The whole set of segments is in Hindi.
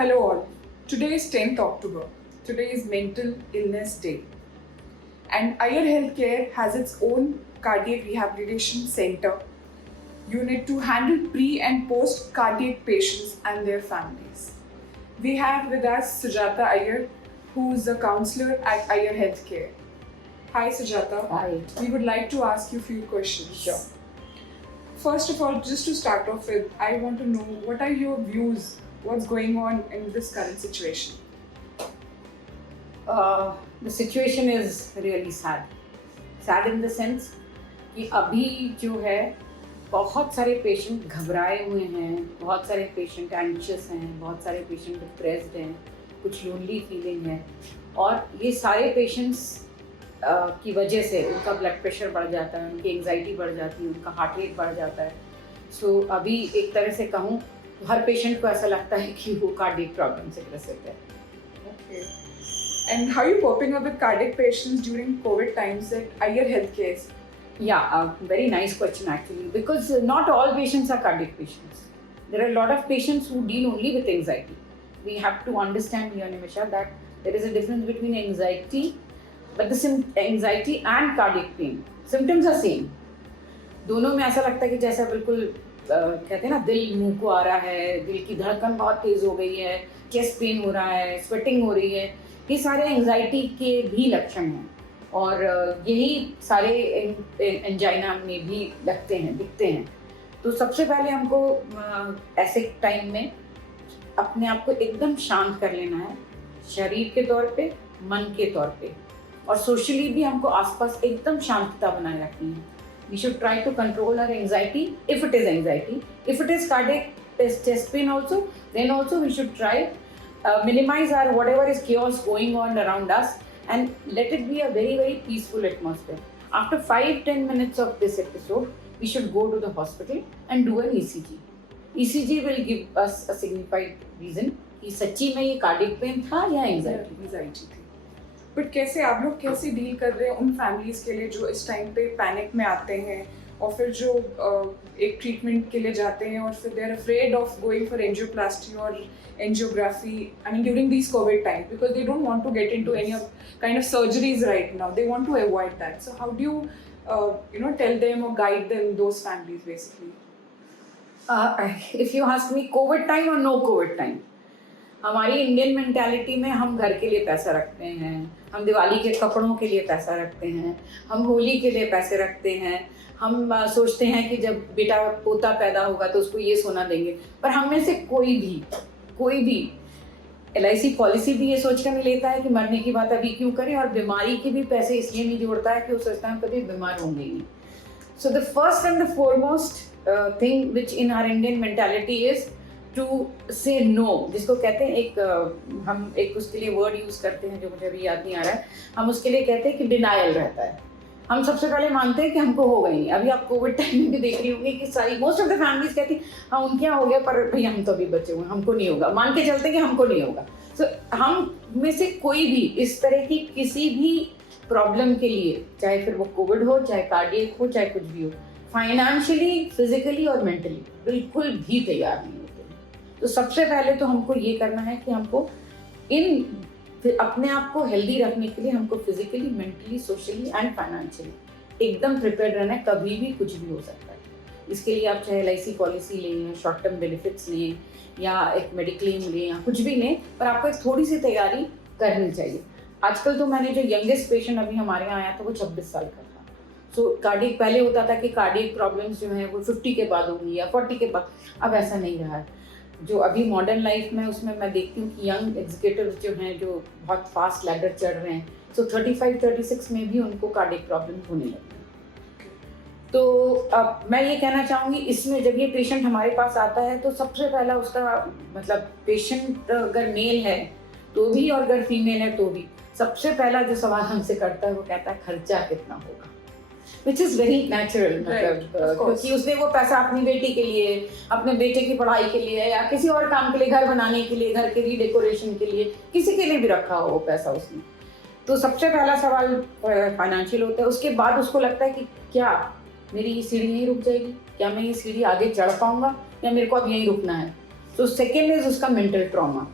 Hello all. Today is 10th October. Today is Mental Illness Day. And IR Healthcare has its own cardiac rehabilitation center unit to handle pre and post cardiac patients and their families. We have with us Sujata Iyer, who is a counselor at IR Healthcare. Hi Sujata. Hi. We would like to ask you a few questions. Sure. First of all, just to start off with, I want to know what are your views? What's going on in this current situation? The situation is really sad. Sad in the sense कि अभी जो है बहुत सारे पेशेंट घबराए हुए हैं, बहुत सारे पेशेंट एंशियस हैं, बहुत सारे पेशेंट डिप्रेस्ड हैं, कुछ लोनली फीलिंग है और ये सारे पेशेंट्स की वजह से उनका ब्लड प्रेशर बढ़ जाता है, उनकी एंजाइटी बढ़ जाती है, उनका हार्ट रेट बढ़ जाता है. सो अभी एक तरह से कहूँ तो हर पेशेंट को ऐसा लगता है कि वो कार्डियक प्रॉब्लम से ग्रसित है. Okay. And how are you coping up with cardiac patients during COVID times at IR Healthcare? Yeah, a very nice question actually, because not all patients are cardiac patients. There are a lot of patients who deal only with anxiety. We have to understand here, Nimisha, that there is a difference between anxiety, but the anxiety and cardiac pain. Symptoms are same. दोनों में ऐसा लगता है कि जैसा बिल्कुल कहते हैं ना, दिल मुंह को आ रहा है, दिल की धड़कन बहुत तेज हो गई है, चेस्ट पेन हो रहा है, स्वेटिंग हो रही है. ये सारे एंजाइटी के भी लक्षण हैं और यही सारे एंजाइना में भी लगते हैं, दिखते हैं. तो सबसे पहले हमको ऐसे टाइम में अपने आप को एकदम शांत कर लेना है, शरीर के तौर पे, मन के तौर पे, और सोशली भी हमको आसपास एकदम शांतता बनाए रखनी है. We should try to control our anxiety if it is anxiety. If it is cardiac chest pain also, then also we should try minimize our whatever is chaos going on around us and let it be a very, very peaceful atmosphere. After 5-10 minutes of this episode, we should go to the hospital and do an ECG. ECG will give us a signified reason कि सच्ची में ये cardiac pain था या anxiety थी. बट कैसे आप लोग कैसे डील कर रहे हैं उन फैमिलीज के लिए जो इस टाइम पे पैनिक में आते हैं और फिर जो एक ट्रीटमेंट के लिए जाते हैं और फिर they are afraid of going for angioplasty और angiography I mean during this Covid time because they don't want to get into any kind of surgeries right now they want to avoid that so how do you know tell them और guide them those families basically. If you ask me, COVID time or no COVID time, हमारी इंडियन मेंटालिटी में हम घर के लिए पैसा रखते हैं, हम दिवाली के कपड़ों के लिए पैसा रखते हैं, हम होली के लिए पैसे रखते हैं, हम सोचते हैं कि जब बेटा पोता पैदा होगा तो उसको ये सोना देंगे. पर हम में से कोई भी LIC पॉलिसी भी ये सोच कर नहीं लेता है कि मरने की बात अभी क्यों करें, और बीमारी के भी पैसे इसलिए नहीं जोड़ता है कि वो सोचता है कभी बीमार होंगे ही. So the first and the foremost thing which in our Indian mentality is to say no, जिसको कहते हैं हम एक उसके लिए वर्ड यूज़ करते हैं जो मुझे अभी याद नहीं आ रहा है. हम उसके लिए कहते हैं कि डिनायल रहता है. हम सबसे पहले मानते हैं कि हमको होगा ही नहीं. अभी आप कोविड टाइम में भी देख रही होंगी कि सारी मोस्ट ऑफ द फैमिलीज कहती हैं हाँ उनके यहाँ हो गया पर भाई हम तो अभी बचे हुए, हमको नहीं होगा, मान के चलते हैं कि हमको नहीं होगा. सो हम में से कोई भी इस तरह की किसी भी प्रॉब्लम के लिए, चाहे फिर वो कोविड हो, चाहे कार्डियक हो, चाहे कुछ भी हो, फाइनेंशियली, फिजिकली और मेंटली बिल्कुल भी तैयार नहीं. तो सबसे पहले तो हमको ये करना है कि हमको अपने आप को हेल्दी रखने के लिए हमको physically, mentally, socially and financially एकदम प्रिपेयर्ड रहना है. कभी भी कुछ भी हो सकता है. इसके लिए आप चाहे LIC पॉलिसी लें, शॉर्ट टर्म बेनिफिट्स लें या एक मेडिक्लेम लें या कुछ भी लें, पर आपको एक थोड़ी सी तैयारी करनी चाहिए. आजकल तो मैंने जो यंगेस्ट पेशेंट अभी हमारे यहाँ आया था वो 26 साल का था. सो कार्डियक पहले होता था कि कार्डियक प्रॉब्लम्स जो हैं वो 50 के बाद होंगी या 40 के बाद. अब ऐसा नहीं रहा है. जो अभी मॉडर्न लाइफ में उसमें मैं देखती हूँ कि यंग एग्जीक्यूटिव्स जो हैं जो बहुत फास्ट लैडर चढ़ रहे हैं, सो 35-36 में भी उनको कार्डियक प्रॉब्लम होने लगी है. तो अब मैं ये कहना चाहूँगी, इसमें जब ये पेशेंट हमारे पास आता है तो सबसे पहला उसका मतलब पेशेंट अगर मेल है तो भी और अगर फीमेल है तो भी सबसे पहला जो सवाल हमसे करता है वो कहता है खर्चा कितना होगा, विच इज़ वेरी नेचुरल. मतलब क्योंकि उसने वो पैसा अपनी बेटी के लिए, अपने बेटे की पढ़ाई के लिए या किसी और काम के लिए, घर बनाने के लिए, घर के रीडेकोरेशन के लिए, किसी के लिए भी रखा हो वो पैसा उसने. तो सबसे पहला सवाल फाइनेंशियल होता है. उसके बाद उसको लगता है कि क्या मेरी ये सीढ़ी यहीं रुक जाएगी, क्या मैं ये सीढ़ी आगे चढ़ पाऊंगा या मेरे को अब यहीं रुकना है. तो सेकेंड इज उसका मेंटल ट्रॉमा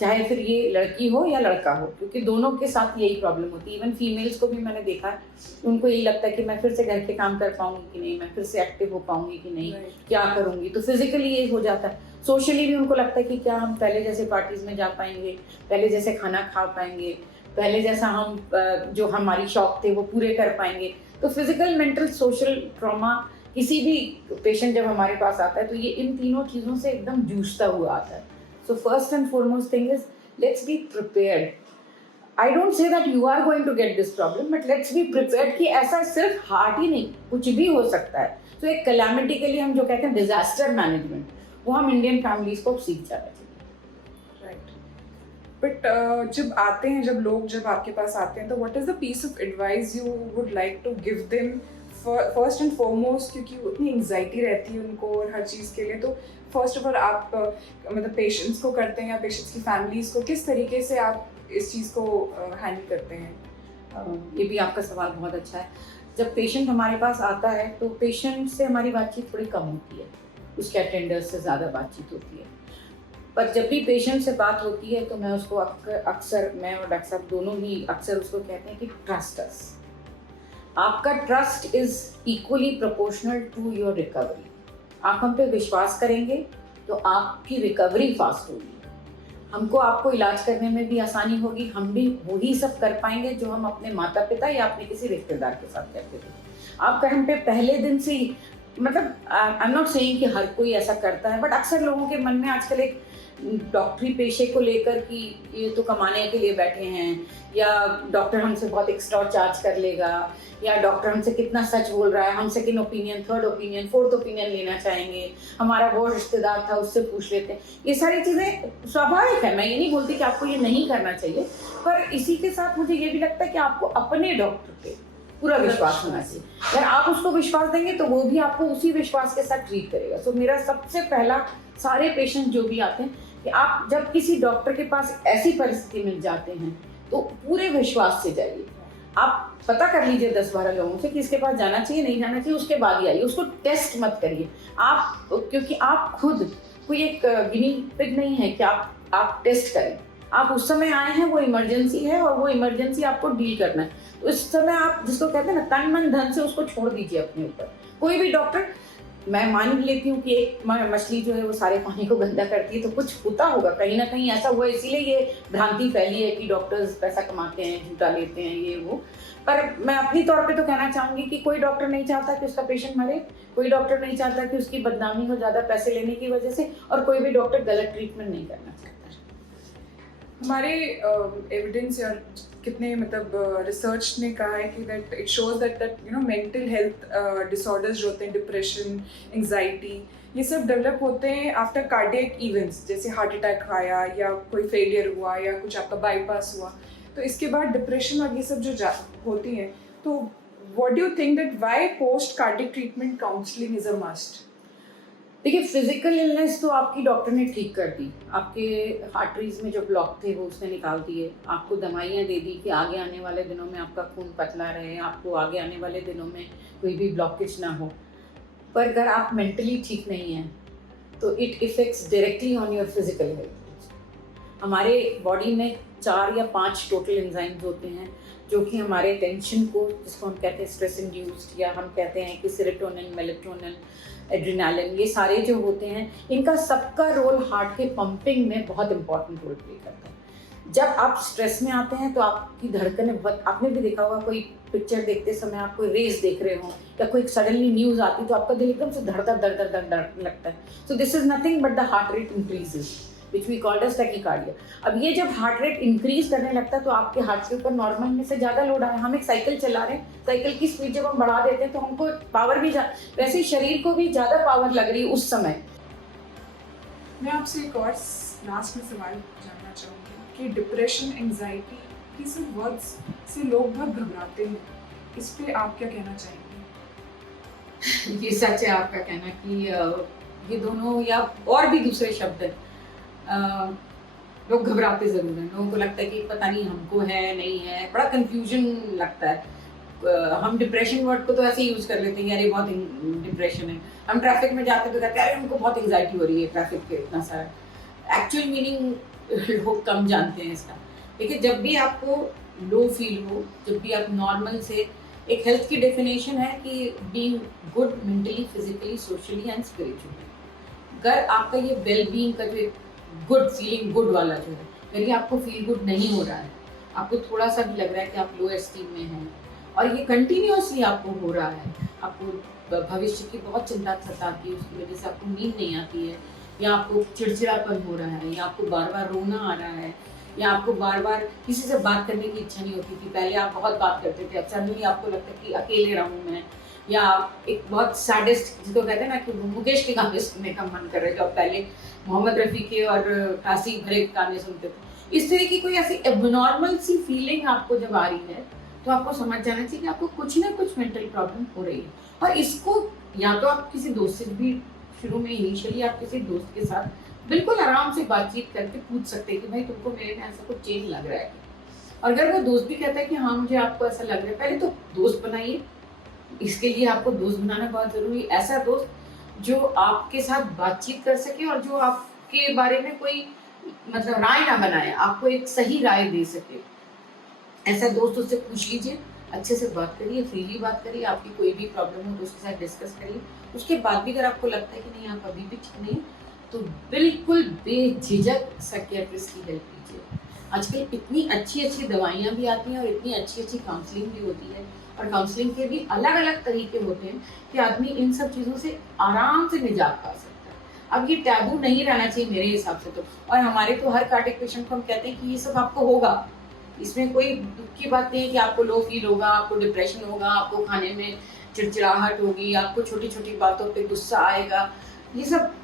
चाहे फिर ये लड़की हो या लड़का हो, क्योंकि दोनों के साथ यही प्रॉब्लम होती है। इवन फीमेल्स को भी मैंने देखा है, उनको यही लगता है कि मैं फिर से घर के काम कर पाऊंगी कि नहीं, मैं फिर से एक्टिव हो पाऊंगी कि नहीं, क्या करूंगी। तो फिजिकली ये हो जाता है। सोशली भी उनको लगता है कि क्या हम पहले जैसे पार्टीज में जा पाएंगे, पहले जैसे खाना खा पाएंगे, पहले जैसा हम जो हमारी शौक थे वो पूरे कर पाएंगे। तो फिजिकल, मेंटल, सोशल ट्रॉमा किसी भी पेशेंट जब हमारे पास आता है तो ये इन तीनों चीज़ों से एकदम जूझता हुआ आता है। So first and foremost thing is, let's be prepared. I don't say that you are going to get this problem, but let's be prepared कि ऐसा सिर्फ हार्ट ही नहीं, कुछ भी हो सकता है। तो एक कैलामिटी के लिए हम जो कहते हैं डिजास्टर मैनेजमेंट, वो हम इंडियन फैमिलीज को सीख जाना चाहिए। राइट। बट जब लोग आपके पास आते हैं तो what is the piece of advice you would like to give them first and foremost, क्योंकि उतनी एंग्जाइटी रहती है उनको और हर चीज़ के लिए। तो फर्स्ट ऑफ ऑल आप मतलब पेशेंट्स को करते हैं या पेशेंट्स की फैमिलीज को किस तरीके से आप इस चीज़ को हैंडल करते हैं? ये भी आपका सवाल बहुत अच्छा है। जब पेशेंट हमारे पास आता है तो पेशेंट से हमारी बातचीत थोड़ी कम होती है, उसके अटेंडर्स से ज़्यादा बातचीत होती है। पर जब भी पेशेंट से बात होती है तो मैं उसको अक्सर, मैं और डॉक्टर साहब दोनों ही अक्सर उसको कहते हैं कि ट्रस्ट अस। आपका trust is equally proportional to your recovery. आप हम पे विश्वास करेंगे तो आपकी रिकवरी फास्ट होगी, हमको आपको इलाज करने में भी आसानी होगी, हम भी वही सब कर पाएंगे जो हम अपने माता पिता या अपने किसी रिश्तेदार के साथ करते थे। आपका हम पे पहले दिन से ही, मतलब आई एम नॉट सेइंग कि हर कोई ऐसा करता है, बट अक्सर लोगों के मन में आजकल एक डॉक्टरी पेशे को लेकर कि ये तो कमाने के लिए बैठे हैं, या डॉक्टर हमसे बहुत एक्स्ट्रा चार्ज कर लेगा, या डॉक्टर हमसे कितना सच बोल रहा है, हम second opinion, third opinion, fourth opinion लेना चाहेंगे, हमारा वो रिश्तेदार था उससे पूछ लेते हैं। ये सारी चीज़ें स्वाभाविक है, मैं ये नहीं बोलती कि आपको ये नहीं करना चाहिए, पर इसी के साथ मुझे ये भी लगता है कि आपको अपने डॉक्टर पे पूरा विश्वास होना चाहिए। अगर आप उसको विश्वास देंगे तो वो भी आपको उसी विश्वास के साथ ट्रीट करेगा। तो मेरा सबसे पहला, सारे पेशेंट जो भी आते हैं, कि आप जब किसी डॉक्टर के पास ऐसी परिस्थिति में जाते हैं तो पूरे विश्वास से जाइए। आप पता कर लीजिए 10-12 लोगों से कि इसके पास जाना चाहिए नहीं जाना चाहिए, उसके बाद ही आइए। उसको टेस्ट मत करिए आप, क्योंकि आप खुद कोई एक गिनी पिग नहीं है कि आप टेस्ट करें। आप उस समय आए हैं, वो इमरजेंसी है और वो इमरजेंसी आपको डील करना है। तो इस समय आप जिसको कहते हैं ना तन मन धन से उसको छोड़ दीजिए अपने ऊपर। कोई भी डॉक्टर, मैं मान लेती हूँ कि एक मछली जो है वो सारे पानी को गंदा करती है, तो कुछ होता होगा, कहीं ना कहीं ऐसा हुआ, इसीलिए ये भ्रांति फैली है कि डॉक्टर्स पैसा कमाते हैं, झूठा लेते हैं, ये वो। पर मैं अपनी तौर पे तो कहना चाहूँगी कि कोई डॉक्टर नहीं चाहता कि उसका पेशेंट मरे, कोई डॉक्टर नहीं चाहता कि उसकी बदनामी हो ज़्यादा पैसे लेने की वजह से, और कोई भी डॉक्टर गलत ट्रीटमेंट नहीं करना चाहता। हमारे एविडेंस या कितने मतलब रिसर्च ने कहा है कि that it shows that you know mental health disorders जो होते हैं, डिप्रेशन, एंग्जाइटी, ये सब डेवलप होते हैं आफ्टर कार्डियक इवेंट्स, जैसे हार्ट अटैक आया या कोई फेलियर हुआ या कुछ आपका बाईपास हुआ। तो इसके बाद डिप्रेशन और ये सब जो होती हैं, तो what do you think that why post cardiac treatment counselling is a must? देखिए, फिजिकल इलनेस तो आपकी डॉक्टर ने ठीक कर दी, आपके आर्टरीज में जो ब्लॉक थे वो उसने निकाल दिए, आपको दवाइयाँ दे दी कि आगे आने वाले दिनों में आपका खून पतला रहे, आपको आगे आने वाले दिनों में कोई भी ब्लॉकेज ना हो। पर अगर आप मेंटली ठीक नहीं हैं तो it effects directly on your physical health. हमारे बॉडी में 4 या 5 टोटल एंजाइम्स होते हैं जो कि हमारे टेंशन को, जिसको हम कहते हैं स्ट्रेस इंड्यूस्ड, या हम कहते हैं कि सेरोटोनिन, मेलेटोनिन, एड्रेनालिन, ये सारे जो होते हैं, इनका सबका रोल हार्ट के पंपिंग में बहुत इंपॉर्टेंट रोल प्ले करता है। जब आप स्ट्रेस में आते हैं तो आपकी धड़कनें बहुत, आपने भी देखा होगा, कोई पिक्चर देखते समय आप कोई रेस देख रहे हो या कोई सडनली न्यूज़ आती तो आपका दिल एकदम से धड़धड़ लगता है। So this is nothing but the heart rate increases, which we called as tachycardia। अब ये जब हार्ट रेट इंक्रीज करने लगता है तो आपके हार्ट के ऊपर नॉर्मल में से ज़्यादा लोड आया। हम एक साइकिल चला रहे हैं, साइकिल की स्पीड जब हम बढ़ा देते हैं तो हमको पावर भी वैसे ही शरीर को भी ज़्यादा पावर लग रही है उस समय। मैं आपसे एक और लास्ट में सवाल जानना चाहूँगी कि डिप्रेशन, एंग्जाइटी, ये सब वर्ड्स से लोग बहुत घबराते हैं, इस पे आप क्या कहना चाहेंगे? ये सच है आपका कहना कि ये दोनों या और भी दूसरे शब्द हैं, लोग घबराते ज़रूर हैं। लोगों को लगता है कि पता नहीं हमको है नहीं है, बड़ा कंफ्यूजन लगता है। हम डिप्रेशन वर्ड को तो ऐसे यूज़ कर लेते हैं, अरे बहुत डिप्रेशन है। हम ट्रैफिक में जाते तो कहते हैं अरे हमको बहुत एंग्जाइटी हो रही है ट्रैफिक पे इतना सारा। एक्चुअल मीनिंग लोग कम जानते हैं इसका। देखिए, जब भी आपको लो फील हो, जब भी आप नॉर्मल से, एक हेल्थ की डेफिनेशन है कि being good mentally, physically, socially and spiritually. अगर आपका ये वेल बीइंग का जो एक गुड फीलिंग, गुड वाला जो है, यदि आपको फील गुड नहीं हो रहा है, आपको थोड़ा सा भी लग रहा है कि आप लो एस्टीम में हैं और ये कंटिन्यूअसली आपको हो रहा है, आपको भविष्य की बहुत चिंता सताती है, उसकी वजह से आपको नींद नहीं आती है, या आपको चिड़चिड़ापन हो रहा है, या आपको बार बार रोना आ रहा है, या आपको बार बार किसी से बात करने की इच्छा नहीं होती थी, पहले आप बहुत बात करते थे, अब सडनली आपको लगता है कि अकेले रहूँ मैं, या आप एक बहुत सैडेस्ट, जिसको कहते हैं ना कि मुकेश के गाने सुनने का मन कर रहा है, जो आप पहले मोहम्मद रफ़ी के और काशी भरे गाने सुनते थे, इस तरह की कोई ऐसी एबनॉर्मल सी फीलिंग आपको जब आ रही है, तो आपको समझ जाना चाहिए कि आपको कुछ ना कुछ मेंटल प्रॉब्लम हो रही है। और इसको या तो आप किसी दोस्त से भी, शुरू में इनिशियली आप किसी दोस्त के साथ बिल्कुल आराम से बातचीत करके पूछ सकते हैं कि भाई तुमको मेरे में ऐसा कुछ चेंज लग रहा है। और अगर वो दोस्त भी कहता है कि हाँ मुझे आपको ऐसा लग रहा है, पहले तो दोस्त बनाइए। इसके लिए आपको दोस्त बनाना बहुत जरूरी है, ऐसा दोस्त जो आपके साथ बातचीत कर सके और जो आपके बारे में कोई मतलब राय ना बनाए, आपको एक सही राय दे सके। ऐसा दोस्त, उससे पूछ लीजिए, अच्छे से बात करिए, फ्रीली बात करिए, आपकी कोई भी प्रॉब्लम हो तो उसके साथ डिस्कस करिए। उसके बाद भी अगर आपको लगता है कि नहीं आप अभी भी ठीक नहीं, तो बिल्कुल बेझिझक साइकियाट्रिस्ट की हेल्प लीजिए। आजकल इतनी अच्छी अच्छी दवाइयाँ भी आती हैं और इतनी अच्छी अच्छी काउंसलिंग भी होती है, और काउंसलिंग के भी अलग अलग तरीके होते हैं कि आदमी इन सब चीज़ों से आराम से निजात पा सकता है। अब ये टैबू नहीं रहना चाहिए मेरे हिसाब से तो। और हमारे तो हर कार्डियक पेशेंट को हम कहते हैं कि ये सब आपको होगा, इसमें कोई दुख की बात नहीं है कि आपको लो फील होगा, आपको डिप्रेशन होगा, आपको खाने में चिड़चिड़ाहट होगी, आपको छोटी छोटी बातों पे गुस्सा आएगा। ये सब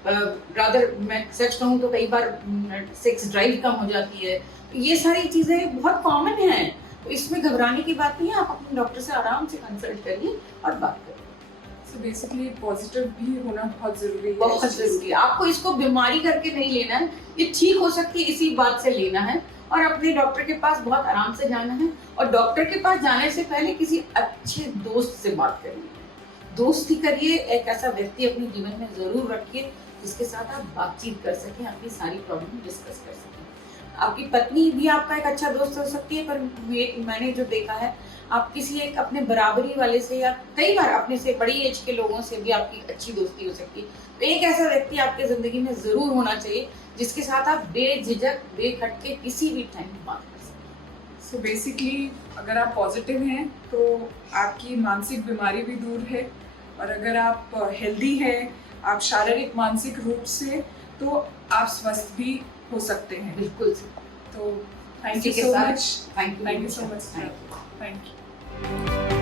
रादर मैं सच कहूँ तो कई बार सेक्स ड्राइव कम हो जाती है, ये सारी चीज़ें बहुत कॉमन हैं, तो इसमें घबराने की बात नहीं है। आप अपने डॉक्टर से आराम से कंसल्ट करिए और बात करिए। So basically पॉजिटिव भी होना बहुत जरूरी है। बहुत जरूरी है, आपको इसको बीमारी करके नहीं लेना है, ये ठीक हो सकती है इसी बात से लेना है, और अपने डॉक्टर के पास बहुत आराम से जाना है। और डॉक्टर के पास जाने से पहले किसी अच्छे दोस्त से बात करिए, दोस्ती करिए, एक ऐसा व्यक्ति अपने जीवन में जरूर रखिए जिसके साथ आप बातचीत कर सकें, अपनी सारी प्रॉब्लम डिस्कस कर सकें। आपकी पत्नी भी आपका एक अच्छा दोस्त हो सकती है, पर मैंने जो देखा है, आप किसी एक अपने बराबरी वाले से या कई बार अपने से बड़ी एज के लोगों से भी आपकी अच्छी दोस्ती हो सकती है। तो एक ऐसा व्यक्ति आपके जिंदगी में जरूर होना चाहिए जिसके साथ आप बेझिझक, बेखटके किसी भी टाइम बात कर सकें। सो बेसिकली अगर आप पॉजिटिव हैं तो आपकी मानसिक बीमारी भी दूर है, और अगर आप हेल्दी हैं, आप शारीरिक मानसिक रूप से, तो आप स्वस्थ भी हो सकते हैं। बिल्कुल। तो thank you so much. Thank you so much. Thank you.